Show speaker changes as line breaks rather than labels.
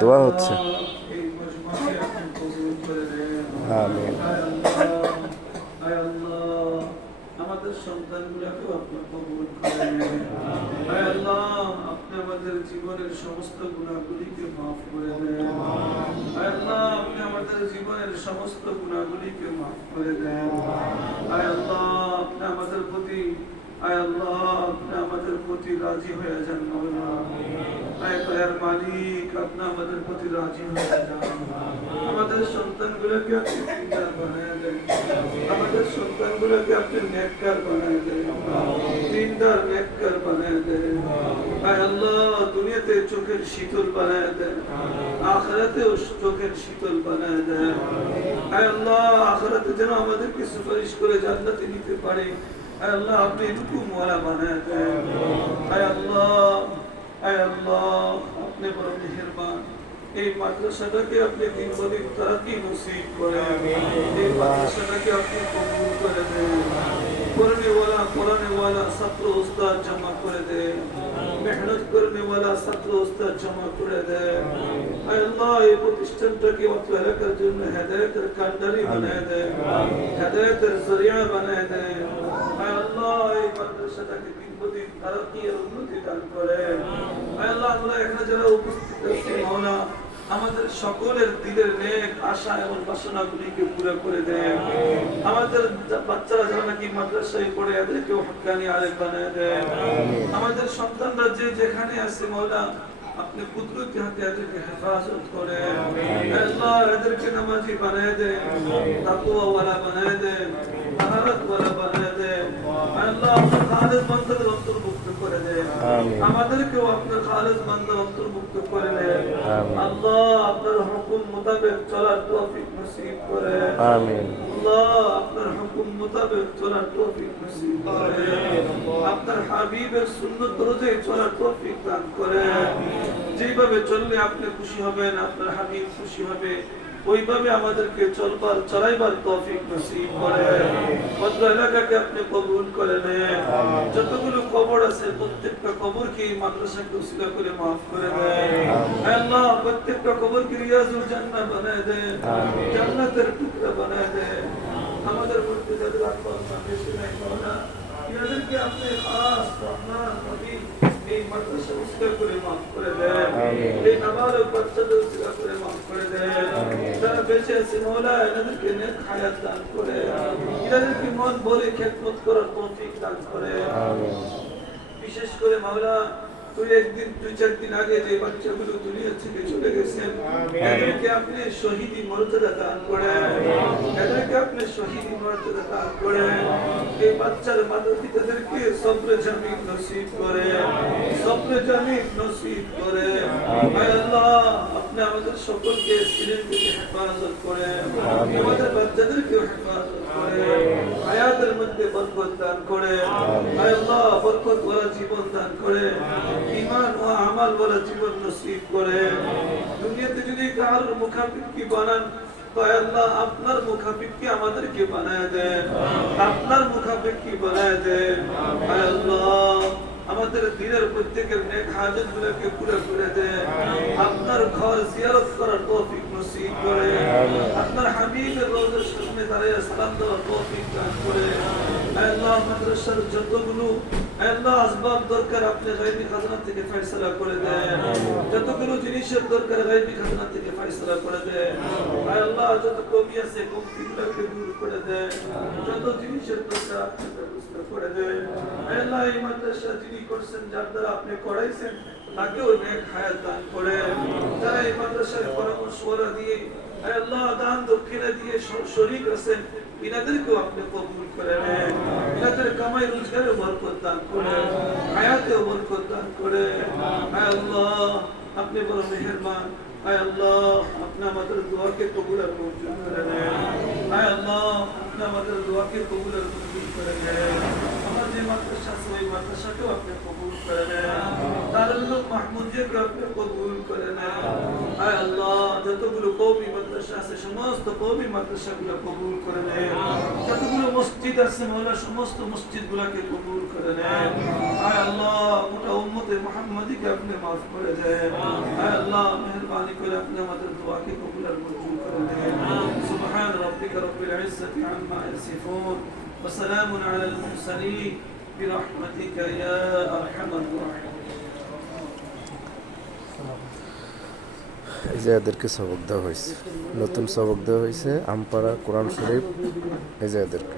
দোয়া হচ্ছে। আমিন
আমাদের সন্তানগুলোকে আপনি কবুল করে নেন আয় আল্লাহ আপনি আমাদের জীবনের সমস্ত গুণাগুলিকে মাফ করে দেন আল্লাহ। আপনি আমাদের জীবনের সমস্ত গুণাগুলিকে মাফ করে দেন। আয় আল্লাহ আপনি আমাদের প্রতি আয় আল্লাহ আপনি আমাদের প্রতি রাজি হয়ে যান আয় দয়ার মালিক আপনি আমাদের প্রতি রাজি হয়ে যান। আমাদের সন্তানগুলোকে আপনি দিনদার বানায় দেন। আমাদের সন্তানগুলোকে আপনি নেককার বানায় দেন। দিনদার নেককার বানায় দেন। আয় আল্লাহ দুনিয়াতে চোখের শীতল বানায় দেন আখরাতেও চোখের শীতল বানায় দেন। আয় আল্লাহ আখরাতে যেন আমাদেরকে সুপারিশ করে জান্নাতে নিতে পারে। আয় আল্লাহ আপনি এটুকু ওয়ালা বানায় দেন। আয় আল্লাহ আয় আল্লাহ আপনি বড় মেহেরবান। এই মাদ্রাসাটাকে আপনি দিন বদিন তারাকি নসিব করে? এই মাদ্রাসাটাকে আপনি কবুল করে দেন। পড়নে ওয়ালা ছাত্র উস্তাদ জমা করে দেন। মেহনত করনে ওয়ালা ছাত্র উস্তাদ জমা করে দেন। আল্লাহ এই প্রতিষ্ঠানটাকে অত্র এলাকার জন্য হেদায়তের কান্ডারি বানায় দেন। হেদায়তের জরিয়া বানায় দেন। আল্লাহ এই মাদ্রাসাটাকে দিন তারাকি আর উন্নতি দান করেন? আল্লাহ আমরা এখানে যারা উপস্থিত আছি মাওলা আমাদের সকলের দিলের নেক আশা এবং বাসনাগুলিকে পুরো করে দেন। আমাদের বাচ্চারা যারা নাকি মাদ্রাসায় পড়ে এদেরকেও হকানি আলেম বানায় দেন। আমাদের সন্তানরা যে যেখানে আছে মাওলা আপনি কুদরতি হাতে এদেরকে হেফাজত আল্লাহ এদেরকে নামাজি বানায় দেন তাকওয়া ওয়ালা বানায় দেন। আপনার। আমাদেরকেও খালেদ বান্দা অন্তর্ভুক্ত করে দেন
আমিন।
আল্লাহ আপনার হুকুম মোতাবেক চলার তৌফিক নসিব করে।
আমিন।
আল্লাহ আপনার হুকুম মোতাবেক চলার তৌফিক নসিব করে। আপনার হাবিবের সুন্নত অনুযায়ী চলার তৌফিক দান করে। যেভাবে চললে আপনি খুশি হবেন আপনার হাবিব খুশি হবে। ওইভাবে আমাদেরকে চলবার চলাইবার তৌফিক নসিব করে। ভদ্র এলাকাকে আপনি কবুল করে নেন। যতগুলো কবর আছে প্রত্যেকটা কবরকে মাদ্রাসাকে উসিলা করে মাফ করে দেন। আল্লাহ প্রত্যেকটা কবরকে রিয়াজুল জান্নাত বানায় দেন। জান্নাতের টুকরা বানায় দেন। আমাদের মধ্যে যাদের আত্মা বেশি নাই এনাদেরকে আপনি খাস রহমান নবী এই মাদ্রাসা করে মাফ করে দেন। এই বাচ্চাদের করে মাফ করে দেন। যারা বেঁচে আছে এনাদেরকে নেক হায়াত দান করে। এনাদেরকে মন ভরে খেদমত করার তৌফিক দান করে। বিশেষ করে মাওলা তুই একদিন দুই চার দিন আগে যে বাচ্চাগুলো দুনিয়া থেকে চলে গেছেন এদেরকে আপনি শহীদি মর্যাদা দান করেন এদেরকে আপনি শহীদি মর্যাদা দান করেন এই বাচ্চার মাতা পিতাদেরকে সবরে জামিন নসিব করে। সবরে জামিন নসিব করে। আল্লাহ আপনি আমাদের সকলকে সিলেন থেকে হেফাজত করেন। আমাদের হেফাজত হায়াতের মধ্যে বরকত দান করে আল্লাহ বরকত ওয়ালা জীবন দান করে ঈমান ও আমাল বলা জীবন নসিব করে দুনিয়াতে যদি কারোর মুখাপিকি বানান আল্লাহ আপনার মুখাপিকি আমাদেরকে বানায় দেন। আপনার মুখাপিকি বানায় দেন। আল্লাহ আমাদের দিনের প্রত্যেকের নেক হাজত গুলোকে পুরো করে দেন। আপনার ঘর জিয়ারত করার তৌফিক নসিব করে। আপনার হাবিবের রোজার সামনে দাঁড়িয়ে সালাম দেওয়ার তৌফিক দান করে। আল্লাহ মাদ্রাসার যতগুলো আল্লাহ আসবাব দরকার আপনি খাজনা থেকে ফয়সালা করে দেন। জিনিসের দরকার গায়বী খাজনা থেকে ফয়সালা করে দেন আয় আল্লাহ, যত কমি আছে কমতিগুলোকে দূর করে যত জিনিসের দরকার করে আল্লাহ, এই মাদ্রাসা যিনি করছেন, যার দ্বারা আপনি করাইছেন, তাকেও নেক দান করে। যারা এই মাদ্রাসার দিয়ে আল্লাহ, দান দক্ষিণা দিয়ে আছেন, ইনাদেরকেও আপনি কবুল করে নেন। ইনাদের কামাই রোজগারে বরকত দান করে, হায়াতেও বরকত দান করে। আল্লাহ আপনি বড় মেহেরবান, আয় আল্লাহ, আপনি আমাদের দোয়াকে কবুল আর মঞ্জুর করে নেন। আয় আল্লাহ, আপনি আমাদের দোয়াকে কবুল আর মঞ্জুর করে নেন। আমাদের যে মাদ্রাসা আছে, ওই মাদ্রাসাকেও আপনি কবুল করে নেন। দারুল মাহমুদিয়াকে আপনি যতগুলো কওমি মাদ্রাসা আছে, সমস্ত কওমি মাদ্রাসাগুলো কবুল করে নেন। মসজিদ আছে মৌলা সমস্ত মসজিদগুলোকে কবুল করে নেন আয় আল্লাহ গোটা উম্মতে মুহাম্মাদিকে আপনি মাফ করে দেন আয় আল্লাহ মেহেরবানি করে আপনি আমাদের দোয়াকে কবুল আর মঞ্জুর করে দেন সুবহান রাব্বিকা রব্বিল ইজ্জাতি আম্মা ইয়াসিফুন وسلام على المرسلين برحمتك يا ارحم الراحمين
এই যে এদেরকে সবক দেওয়া হয়েছে নতুন সবক দেওয়া হয়েছে আমপাড়া কোরআন শরীফ এই যে এদেরকে